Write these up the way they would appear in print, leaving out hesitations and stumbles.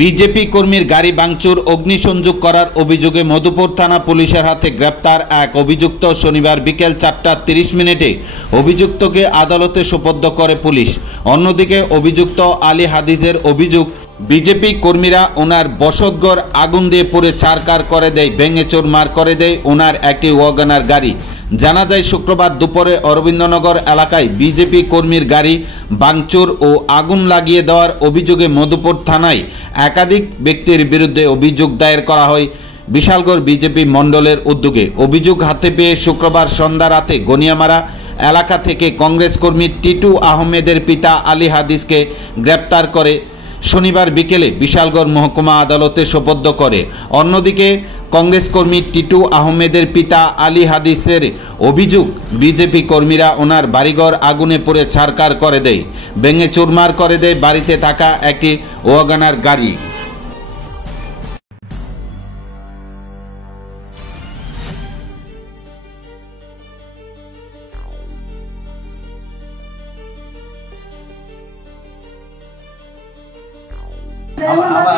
BJP কর্মীর গাড়ি ভাঙচুর অগ্নিসংযোগ করার অভিযোগে মধুপুর থানা পুলিশের হাতে গ্রেপ্তার এক অভিযুক্ত। শনিবার বিকেল 4:30 অভিযুক্তকে আদালতে সোপর্দ করে পুলিশ। অন্যদিকে অভিযুক্ত আলী হাদিসের অভিযোগ, বিজেপি কর্মীরা ওনার বসতঘর আগুন দিয়ে পুড়ে ছারখার করে দেয়, ভেঙে চুরমার করে দেয় ওনার একটি ওয়াগনার গাড়ি। জানা যায় শুক্রবার দুপুরে অরবিন্দনগর এলাকায় বিজেপি কর্মীর গাড়ি ভাঙচুর ও আগুন লাগিয়ে দেওয়ার অভিযোগে মধুপুর থানায় একাধিক ব্যক্তির বিরুদ্ধে অভিযোগ দায়ের করা হয় বিশালগড় বিজেপি মণ্ডলের উদ্যোগে। অভিযোগ হাতে পেয়ে শুক্রবার সন্ধ্যা রাতে গনিয়ামারা এলাকা থেকে কংগ্রেস কর্মী টিটু আহমেদের পিতা আলী হাদিসকে গ্রেপ্তার করে শনিবার বিকেলে বিশালগড় মহকুমা আদালতে সোপর্দ করে। অন্যদিকে কংগ্রেস কর্মী টিটু আহমেদের পিতা আলী হাদিসের অভিযোগ, বিজেপি কর্মীরা ওনার বাড়িঘর আগুনে পুড়ে ছারখার করে দেয়, ভেঙে চুরমার করে দেয় বাড়িতে থাকা একটি ওয়াগনার গাড়ি।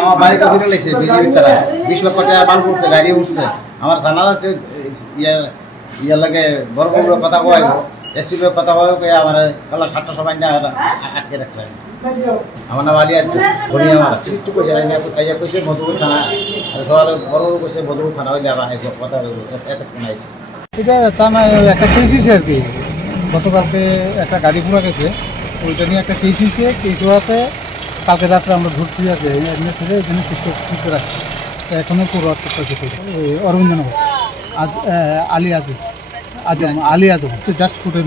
আমার বাড়িতে ঘুরে লেগেছে বিজেপির তারা 20 লক্ষ টাকা বাল করছে, গাড়ি উঠছে। আমার থানার আছে ইয়ার লাগে বড় বড় কথা কয়, এসপি কথা কয়, আমার কালা 7টা সবাই না আটকে রাখছে। আমার নাম আলী আছে, ঘুরি আমার কিছু কইছে না, তাইয়া কইছে মধুপুর থানা, সবার বড় বড় কইছে মধুপুর থানা হইলে আবার কথা এতক্ষণ আইছে। এটা থানা একটা কেস হয়েছে আর কি। গতকালকে একটা গাড়ি পুরা গেছে, ওইটা নিয়ে একটা কেস হয়েছে। কেস হওয়াতে কালকে রাত্রে আমরা ধরছি আছে এমনি থেকে এখানে সুস্থ রাখছি। এখনও পুরো অরবিন্দনগর আলী আজম জাস্ট ফুটে